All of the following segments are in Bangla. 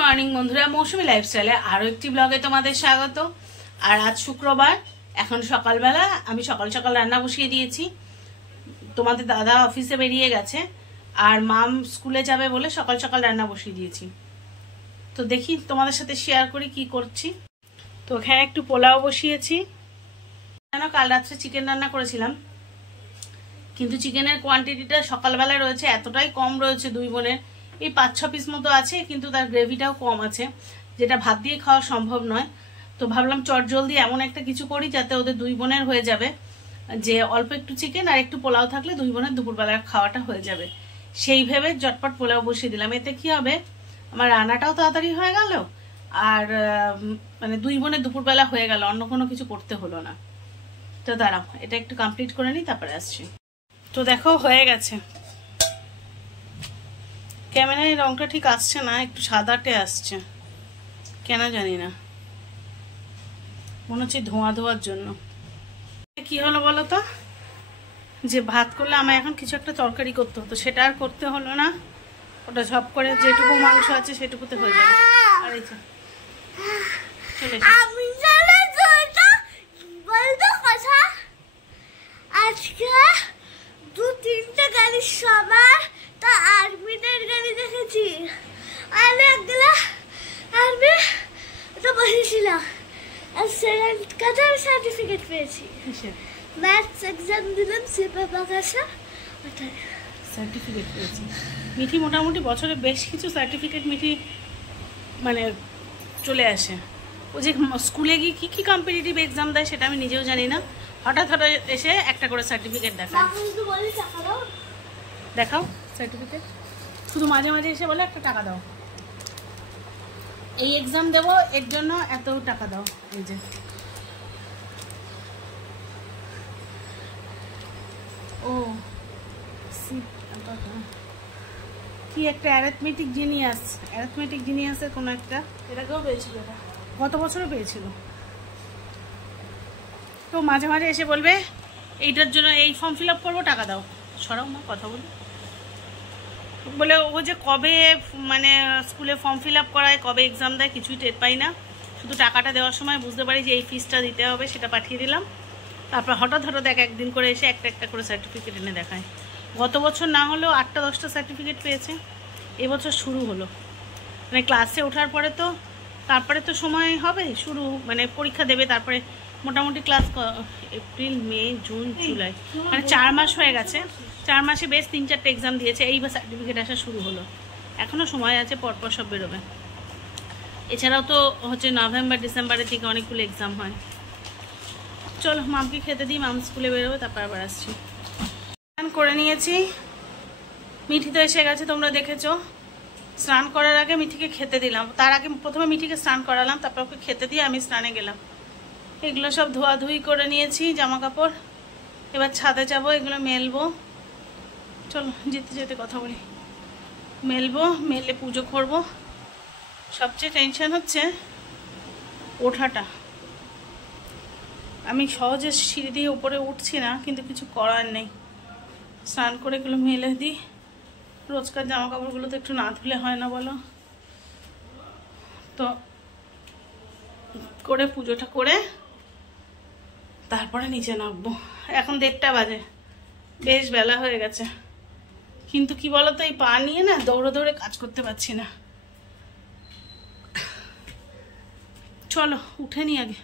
মর্নিং বন্ধুরা, মৌসুমী লাইফস্টাইলে আরো একটি ব্লগে তোমাদের স্বাগত। আর আজ শুক্রবার, এখন সকালবেলা আমি সকাল সকাল রান্না বসিয়ে দিয়েছি। তোমাদের দাদা অফিসে বেরিয়ে গেছে আর মাম স্কুলে যাবে বলে সকাল সকাল রান্না বসিয়ে দিয়েছি। তো দেখি তোমাদের সাথে শেয়ার করি কি করছি। তো এখানে একটু পোলাও বসিয়েছি। কাল রাত্রে চিকেন রান্না করেছিলাম, কিন্তু চিকেনের কোয়ান্টিটিটা সকালবেলা রয়েছে এতটাই কম রয়েছে, দুই বোনের এই 5-6 পিস মতো আছে, কিন্তু তার গ্রেভিটাও কম আছে, যেটা ভাত দিয়ে খাওয়া সম্ভব নয়। তো ভাবলাম চটজলদি এমন একটা কিছু করি যাতে ওদের দুই বোনের হয়ে যাবে, যে অল্প একটু চিকেন আর একটু পোলাও থাকলে দুই বোনের দুপুরবেলার খাওয়াটা হয়ে যাবে। সেই ভেবে ঝটপট পোলাও বসিয়ে দিলাম। এতে কি হবে, আমার রান্নাটাও তাড়াতাড়ি হয়ে গেল আর মানে দুই বোনের দুপুরবেলা হয়ে গেল, অন্য কোনো কিছু করতে হলো না। তো দাঁড়াও, এটা একটু কমপ্লিট করে নিই, তারপরে আসছি। তো দেখো হয়ে গেছে। ক্যামেরায় রংটা ঠিক আসছে না, একটু সাদাটে আসছে, কেন জানি না, মনে হচ্ছে ধোঁয়া ধোয়ার জন্য। কি হলো বলো তো, যে ভাত করলে আমার এখন কিছু একটা তরকারি করতে হতো, সেটা আর করতে হলো না। ওটা ঝপ করে যেটুকু মাংস আছে সেটুকুতে হয়ে যাবে। আর এই চলে আজকে 2-3টা গাড়ির সবার তা আর্মিদের গাড়ি দেখেছি, আর একগুলা আর্মি তো বসেছিলাম। আর সেকেন্ড কাজে আমি সার্টিফিকেট পেয়েছি। ম্যাথস এক্সাম দিলাম, সেপা বাগাসা ওটাই সার্টিফিকেট পেয়েছি। মিঠি মোটামুটি বছরে বেশ কিছু সার্টিফিকেট মিঠি মানে চলে আসে। ও যে স্কুলে গিয়ে কী কী কম্পিটিটিভ এক্সাম দেয় সেটা আমি নিজেও জানি না, হঠাৎ হঠাৎ এসে একটা করে সার্টিফিকেট দেখায়। দেখাও সার্টিফিকেট, শুধু মাঝে মাঝে এসে বলে একটা টাকা দাও, এই এক্সাম দেবো এর জন্য এত টাকা দাও। এই যে ও কি একটা অ্যারিথমেটিক জিনিয়াসের কোনো একটা, এটাকেও পেয়েছিল, গত বছরও পেয়েছিল। তো মাঝে মাঝে এসে বলবে এইটার জন্য এই ফর্ম ফিল আপ করবো, টাকা দাও। সরাও না, কথা বলি। বলে ও যে কবে মানে স্কুলে ফর্ম ফিল আপ করায়, কবে এক্সাম দেয় কিছুই টের পাই না, শুধু টাকাটা দেওয়ার সময় বুঝতে পারি যে এই ফিসটা দিতে হবে, সেটা পাঠিয়ে দিলাম। তারপর হঠাৎ হঠাৎ একদিন করে এসে একটা একটা করে সার্টিফিকেট এনে দেখায়। গত বছর না হলেও 8টা-10টা সার্টিফিকেট পেয়েছে, এবছর শুরু হলো। মানে ক্লাসে ওঠার পরে তো তারপরে তো সময় হবে শুরু, মানে পরীক্ষা দেবে, তারপরে মোটামুটি ক্লাস এপ্রিল, মে, জুন, জুলাই, মানে 4 মাস হয়ে গেছে। 4 মাসে বেশ 3-4টে এক্সাম দিয়েছে, এইবার সার্টিফিকেট আসা শুরু হলো। এখনও সময় আছে, পরপর সব বেরোবে। এছাড়াও তো হচ্ছে নভেম্বর ডিসেম্বরের দিকে অনেকগুলো এক্সাম হয়। চলো মামকে খেতে দিই, মাম স্কুলে বেরোবে, তারপর আবার আসছি। স্নান করে নিয়েছি, মিঠি তো এসে গেছে, তোমরা দেখেছো। স্নান করার আগে মিঠিকে খেতে দিলাম, তার আগে প্রথমে মিঠিকে স্নান করালাম, তারপর ওকে খেতে দিয়ে আমি স্নানে গেলাম। এগুলো সব ধোয়াধুয়ি করে নিয়েছি, জামা কাপড়। এবার ছাদে যাব, এগুলো মেলবো। চলো যেতে যেতে কথা বলি। মেলবো, মেলে পুজো করব। সবচেয়ে টেনশন হচ্ছে ওঠাটা। আমি সহজে সিঁড়ি দিয়ে উপরে উঠছি না, কিন্তু কিছু করার নেই। স্নান করে এগুলো মেলে দিই। রোজকার জামা কাপড়গুলো তো একটু না ধুলে হয় না বলো। তো করে পুজোটা করে তারপরে নিচে নামবো। এখন 1:30টা বাজে, বেশ বেলা হয়ে গেছে, কিন্তু কি বলতো, এই পা নিয়ে না দৌড়ে দৌড়ে কাজ করতে পারছি না। চলো উঠে নি আগে,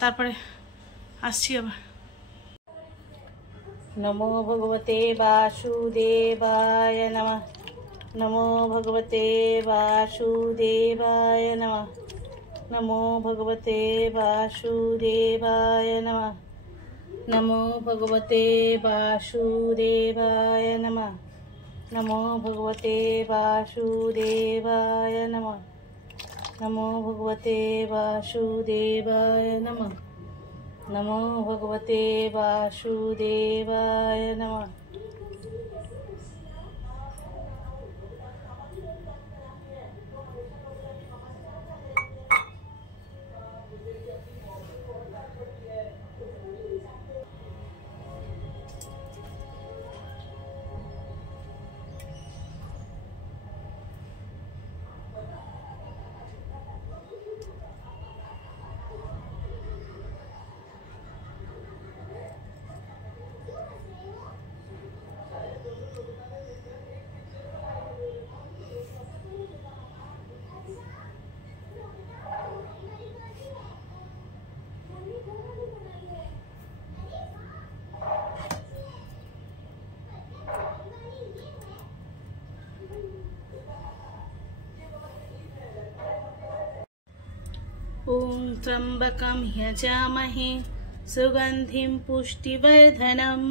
তারপরে আসছি আবার। নমো ভগবতে বাসুদেবায় নমঃ। নমো ভগবতে বাসুদেবায় নমঃ। নমো ভগবতে বাসুদেবায় নমঃ। নমো ভগবতে বাসুদেবায় নমঃ। নমো ভগবতে বাসুদেবায় নমঃ। নমো ভগবতে বাসুদেবায় নমঃ। নমো ভগবতে বাসুদেবায় নমঃ। ॐ त्र्यम्बकं यजामहे सुगन्धिं पुष्टिवर्धनम्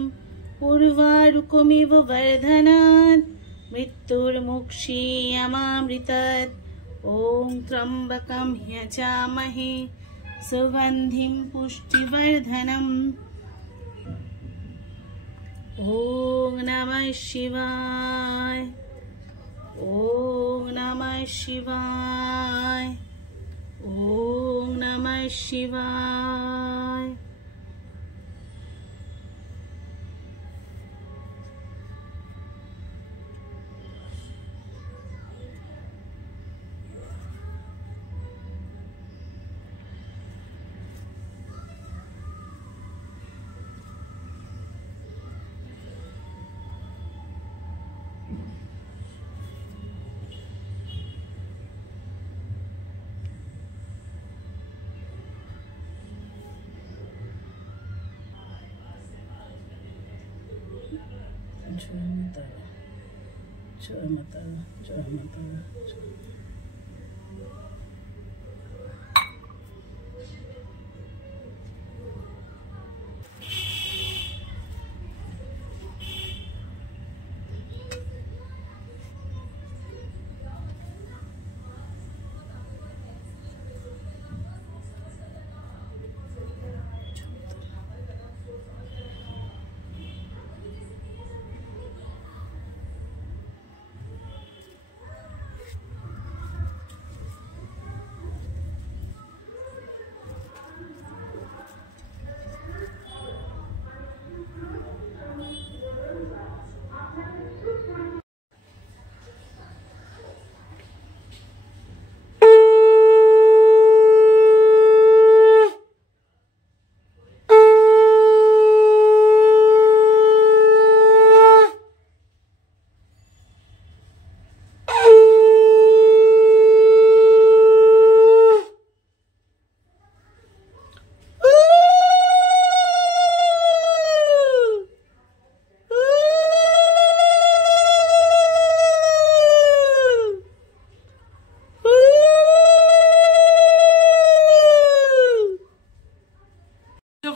उर्वारुकमिव वर्धनात् मृत्युर्मुक्षीयमामृतात् ॐ त्र्यम्बकं यजामहे सुगन्धिं पुष्टिवर्धनम् ॐ नमः शिवाय ॐ नमः शिवाय ॐ नमः शिवाय। जय माता जय माता जय माता।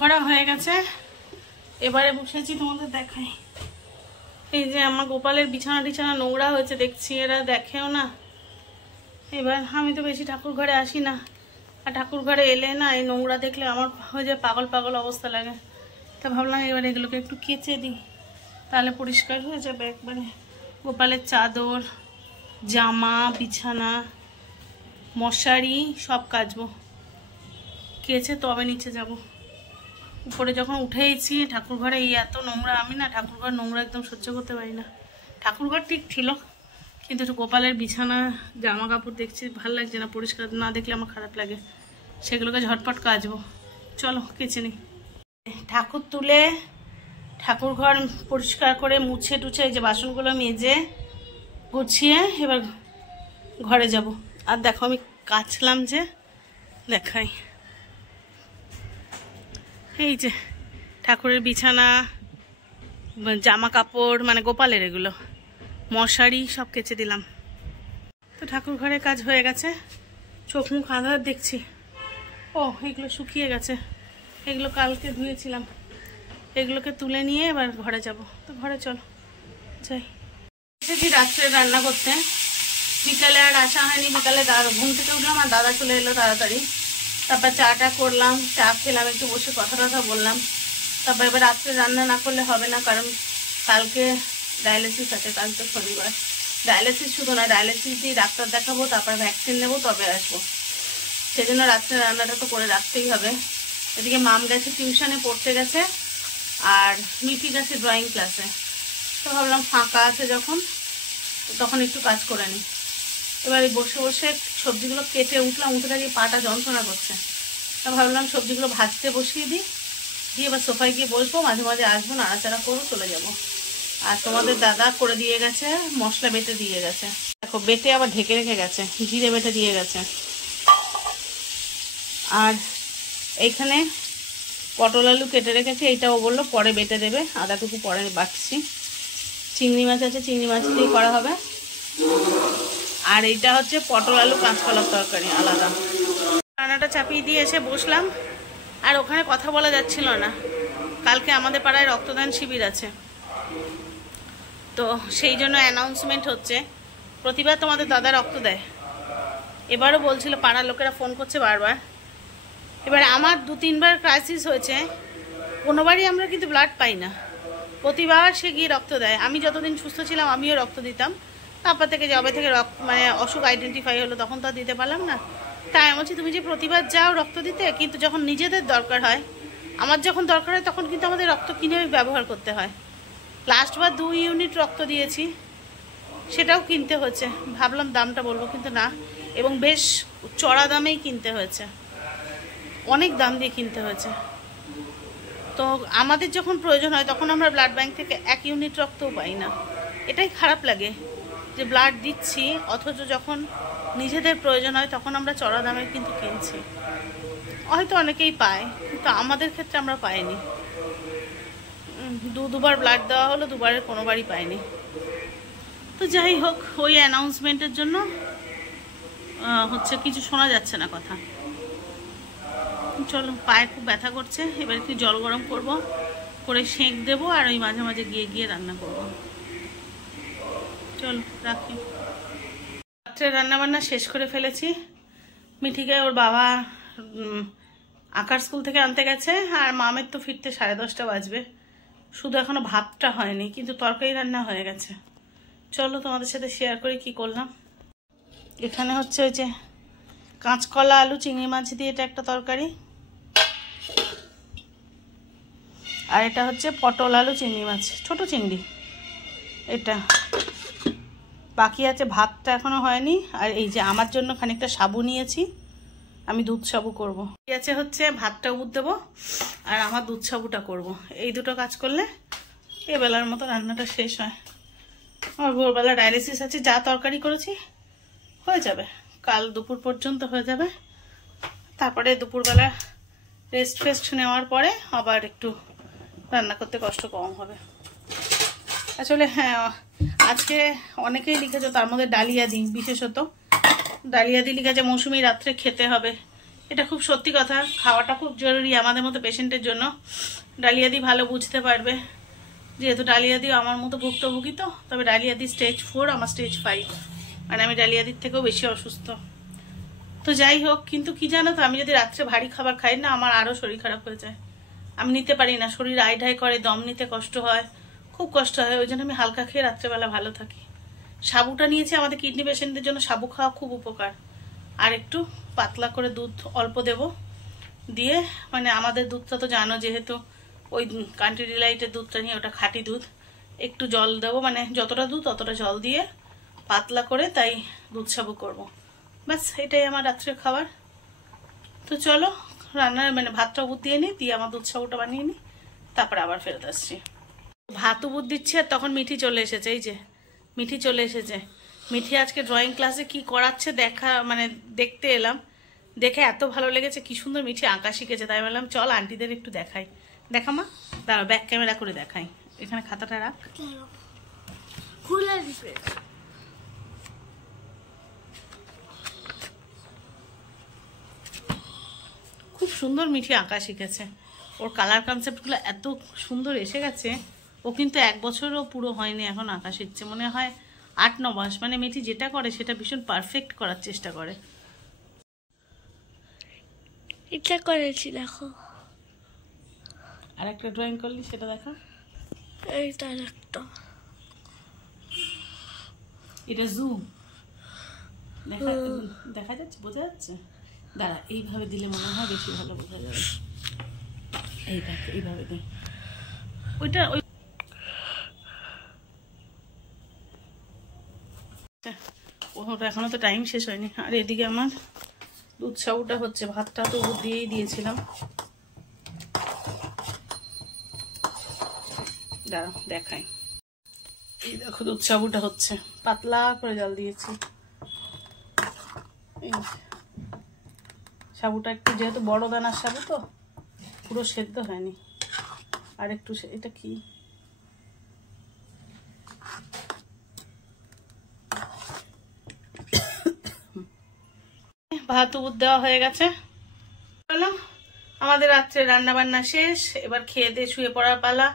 করা হয়ে গেছে, এবারে বসেছি তোমাদের দেখাই। এই যে আমার গোপালের বিছানা টিছানা নোংরা হয়েছে দেখছি, এরা দেখেও না। এবার আমি তো বেশি ঠাকুর ঘরে আসি না, আর ঠাকুর ঘরে এলে না এই নোংরা দেখলে আমার হয়ে যায় পাগল পাগল অবস্থা লাগে। তা ভাবলাম এবার এগুলোকে একটু কেচে দিই, তাহলে পরিষ্কার হয়ে যাবে একবারে। গোপালের চাদর, জামা, বিছানা, মশারি সব কাচবো, কেচে তবে নিচে যাব। উপরে যখন উঠেইছি ঠাকুর ঘরে এই এত নোংরা, আমি না ঠাকুর ঘর নোংরা একদম সহ্য করতে পারি না। ঠাকুর ঘর ঠিক ছিল, কিন্তু একটু গোপালের বিছানা, জামা কাপড় দেখছি ভালো লাগছে না, পরিষ্কার না দেখলে আমার খারাপ লাগে। সেগুলোকে ঝটপট কাচবো, চলো কেচে নিই। ঠাকুর তুলে ঠাকুর ঘর পরিষ্কার করে মুছে টুছে এই যে বাসনগুলো মেজে গুছিয়ে এবার ঘরে যাব। আর দেখো আমি কাচলাম যে, দেখাই। এই যে ঠাকুরের বিছানা, জামা কাপড় মানে গোপালের এগুলো, মশারি সব কেচে দিলাম। তো ঠাকুর ঘরের কাজ হয়ে গেছে, চোখ মুখ আঁধার দেখছি। ও এগুলো শুকিয়ে গেছে, এগুলো কালকে ধুয়েছিলাম। এগুলোকে তুলে নিয়ে এবার ঘরে যাব। তো ঘরে চলো যাই। এসেছি রাত্রে রান্না করতে, বিকালে আর আসা হয়নি। বিকালে ঘুম থেকে উঠলাম আর দাদা চলে এলো তাড়াতাড়ি। তারপর চাটা করলাম, চা খেলাম, একটু বসে কথা টথা বললাম। তারপর এবার রাত্রে রান্না না করলে হবে না, কারণ কালকে ডায়ালিসিস আছে। কাল তো শনিবার। ডায়ালিসিস শুধু না, ডায়ালিসিস দিয়ে ডাক্তার দেখাবো, তারপর ভ্যাকসিন নেবো, তবে আসবো। সেজন্য রাত্রে রান্নাটা তো করে রাখতেই হবে। এদিকে মাম গেছে টিউশনে পড়তে গেছে, আর মিঠি গেছে ড্রয়িং ক্লাসে। তো ভাবলাম ফাঁকা আছে যখন, তখন একটু কাজ করে নিই। এবার বসে বসে সবজিগুলো কেটে উঠলাম, উঠে থাকি পাটা যন্ত্রণা করছে। তা ভাবলাম সবজিগুলো ভাজতে বসিয়ে দিই, দিয়ে এবার সোফায় গিয়ে বসবো, মাঝে মাঝে আসবো, নাড়াচাড়া করবো, চলে যাব। আর তোমাদের দাদা করে দিয়ে গেছে, মশলা বেটে দিয়ে গেছে। দেখো বেটে আবার ঢেকে রেখে গেছে, জিরে বেটে দিয়ে গেছে। আর এইখানে পটল আলু কেটে রেখেছে, এইটাও বললো পরে বেটে দেবে, আদাটুকু পরে বাটছি। চিংড়ি মাছ আছে, চিংড়ি মাছ দিয়ে করা হবে। আর এইটা হচ্ছে পটল আলু কাঁচকলার তরকারি আলাদা। আর রান্নাটা চাপিয়ে দিয়ে এসে বসলাম, আর ওখানে কথা বলা যাচ্ছিল না। কালকে আমাদের পাড়ায় রক্তদান শিবির আছে, তো সেই জন্য অ্যানাউন্সমেন্ট হচ্ছে। প্রতিবার তোমাদের দাদা রক্ত দেয়, এবারও বলছিল, পাড়ার লোকেরা ফোন করছে বারবার। এবার আমার 2-3বার ক্রাইসিস হয়েছে, কোনোবারই আমরা কিন্তু ব্লাড পাই না। প্রতিবার সে গিয়ে রক্ত দেয়। আমি যতদিন সুস্থ ছিলাম আমিও রক্ত দিতাম, তারপর থেকে যবে থেকে মানে অসুখ আইডেন্টিফাই হলো তখন তো আর দিতে পারলাম না। তাই আমি বলছি, তুমি যে প্রতিবার যাও রক্ত দিতে, কিন্তু যখন নিজেদের দরকার হয়, আমার যখন দরকার হয় তখন কিন্তু আমাদের রক্ত কিনে ব্যবহার করতে হয়। লাস্টবার 2 ইউনিট রক্ত দিয়েছি, সেটাও কিনতে হচ্ছে। ভাবলাম দামটা বলবো, কিন্তু না, এবং বেশ চড়া দামেই কিনতে হয়েছে, অনেক দাম দিয়ে কিনতে হয়েছে। তো আমাদের যখন প্রয়োজন হয় তখন আমরা ব্লাড ব্যাংক থেকে 1 ইউনিট রক্তও পাই না। এটাই খারাপ লাগে যে ব্লাড দিচ্ছি, অথচ যখন নিজেদের প্রয়োজন হয় তখন আমরা চড়া দামে কিন্তু কিনছি। হয়তো অনেকেই পায়, কিন্তু আমাদের ক্ষেত্রে আমরা পাইনি। দুবার ব্লাড দেওয়া হলো, দুবারের কোনোবারই পাইনি। তো যাই হোক, ওই অ্যানাউন্সমেন্টের জন্য হচ্ছে কিছু শোনা যাচ্ছে না কথা। চলো, পায়ে খুব ব্যথা করছে, এবার একটু জল গরম করব, করে সেঁক দেবো, আর ওই মাঝে মাঝে গিয়ে গিয়ে রান্না করব। চলো রাখি। রাত্রে রান্নাবান্না শেষ করে ফেলেছি। মিঠিকে ওর বাবা আঁকার স্কুল থেকে আনতে গেছে, আর মামের তো ফিরতে 10:30 বাজবে। শুধু এখনো ভাতটা হয়নি, কিন্তু তরকারি রান্না হয়ে গেছে। চলো তোমাদের সাথে শেয়ার করি কি করলাম। এখানে হচ্ছে ওই যে কাঁচকলা আলু চিংড়ি মাছ দিয়ে এটা একটা তরকারি, আর এটা হচ্ছে পটল আলু চিংড়ি মাছ, ছোট চিংড়ি এটা। বাকি আছে, ভাতটা এখনো হয়নি। আর এই যে আমার জন্য খানিকটা সাবু নিয়েছি, আমি দুধ সাবু করবো। আছে হচ্ছে ভাতটা উঠ দেবো, আর আমার দুধ সাবুটা করব। এই দুটো কাজ করলে এবেলার মতো রান্নাটা শেষ হয়। আমার ভোরবেলা ডায়ালিসিস আছে, যা তরকারি করেছি হয়ে যাবে, কাল দুপুর পর্যন্ত হয়ে যাবে। তারপরে দুপুরবেলা রেস্ট নেওয়ার পরে আবার একটু রান্না করতে কষ্ট কম হবে। আসলে হ্যাঁ, আজকে অনেকেই লিখেছো, তার মধ্যে ডালিয়াদি বিশেষত ডালিয়াদি লিখেছে মৌসুমি রাত্রে খেতে হবে। এটা খুব সত্যি কথা, খাওয়াটা খুব জরুরি আমাদের মতো পেশেন্টের জন্য। ডালিয়াদি ভালো বুঝতে পারবে, যেহেতু ডালিয়াদিও আমার মতো ভুক্তভোগী। তো তবে ডালিয়াদি স্টেজ 4, আমার স্টেজ 5, মানে আমি ডালিয়াদির থেকেও বেশি অসুস্থ। তো যাই হোক, কিন্তু কি জানো তো, আমি যদি রাত্রে ভারী খাবার খাই না, আমার আরও শরীর খারাপ হয়ে যায়। আমি নিতে পারি না, শরীর আইঢাই করে, দম নিতে কষ্ট হয়, খুব কষ্ট হয়। ওই জন্য আমি হালকা খেয়ে রাত্রেবেলা ভালো থাকি। সাবুটা নিয়েছি, আমাদের কিডনি পেশেন্টদের জন্য সাবু খাওয়া খুব উপকার। আর একটু পাতলা করে দুধ অল্প দেব, দিয়ে মানে আমাদের দুধটা তো জানো, যেহেতু ওই কান্ট্রি ডিলাইটের দুধটা নিয়ে, ওটা খাঁটি দুধ। একটু জল দেবো, মানে যতটা দুধ ততটা জল দিয়ে পাতলা করে, তাই দুধ সাবু করবো। ব্যাস, এটাই আমার রাত্রের খাবার। তো চলো রান্নার মানে ভাতটা উবুদ দিয়ে নিই, দিয়ে আমার দুধ সাবুটা বানিয়ে নিই, তারপরে আবার ফেরত আসছি। ভাত উবুদ দিচ্ছি, আর তখন মিঠি চলে এসেছে। এই যে মিঠি চলে এসেছে। মিঠি আজকে ড্রয়িং ক্লাসে কি করাচ্ছে দেখতে এলাম। দেখে এত ভালো লেগেছে, কি সুন্দর মিঠি আঁকা শিখেছে। তাই বললাম চল আন্টিদের একটু দেখাই। দেখা মা, দাঁড়াও ব্যাক ক্যামেরা করে দেখাই। এখানে খাতাটা রাখ, খুলে দিবে। খুব সুন্দর মিঠি আঁকা শিখেছে। ওর কালার কনসেপ্টগুলো এত সুন্দর এসে গেছে। ও কিন্তু 1 বছরও পুরো হয়নি এখন আঁকা শিখছে, মনে হয় 8-9 মাস। মানে মিঠি যেটা করে সেটা ভীষণ পারফেক্ট করার চেষ্টা করে। এটা করেছি দেখো, আর একটা ড্রয়িং করলি, সেটা দেখা। এইটা একটা, এটা জুম দেখা যাচ্ছে, বোঝা যাচ্ছে। দাঁড়া, এইভাবে দিলে মনে হয় বেশি ভালো বোঝা যাবে। এইভাবে দে ওইটা। ওটা এখনো তো টাইম শেষ হয়নি। আর এদিকে আমার দুধ সাবুটা হচ্ছে, ভাতটা তো দিয়েই দিয়েছিলাম। দাঁড়াও দেখাই, এই দেখো দুধ সাবুটা হচ্ছে, পাতলা করে জল দিয়েছি। সাবুটা একটু, যেহেতু বড় দানার সাবু তো পুরো সেদ্ধ হয়নি। আর একটু এটা কি, ভাত উবুদ দেওয়া হয়ে গেছে। গেল, আমাদের রাত্রে রান্না বান্না শেষ। এবার খেয়ে দিয়ে শুয়ে পড়ার পালা,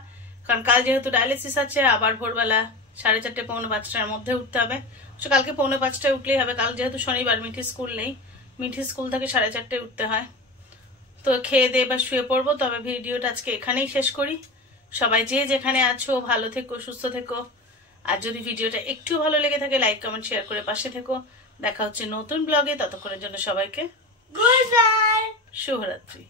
কারণ কাল যেহেতু ডায়ালিসিস আছে, আবার ভোরবেলা 4:30 পৌনে 5টার মধ্যে উঠতে হবে। কালকে পৌনে 5টায় উঠলেই হবে, কাল যেহেতু শনিবার মিঠি স্কুল নেই, মিঠি স্কুল থেকে 4:30টায় উঠতে হয়। তো খেয়ে দিয়ে এবার শুয়ে পড়বো। তবে ভিডিওটা আজকে এখানেই শেষ করি। সবাই যে যেখানে আছো ভালো থেকো, সুস্থ থেকো। আর যদি ভিডিওটা একটু ভালো লেগে থাকে লাইক কমেন্ট শেয়ার করে পাশে থেকো। দেখা হচ্ছে নতুন ব্লগে, ততক্ষণের জন্য সবাইকে গুড বাই। শুভরাত্রি।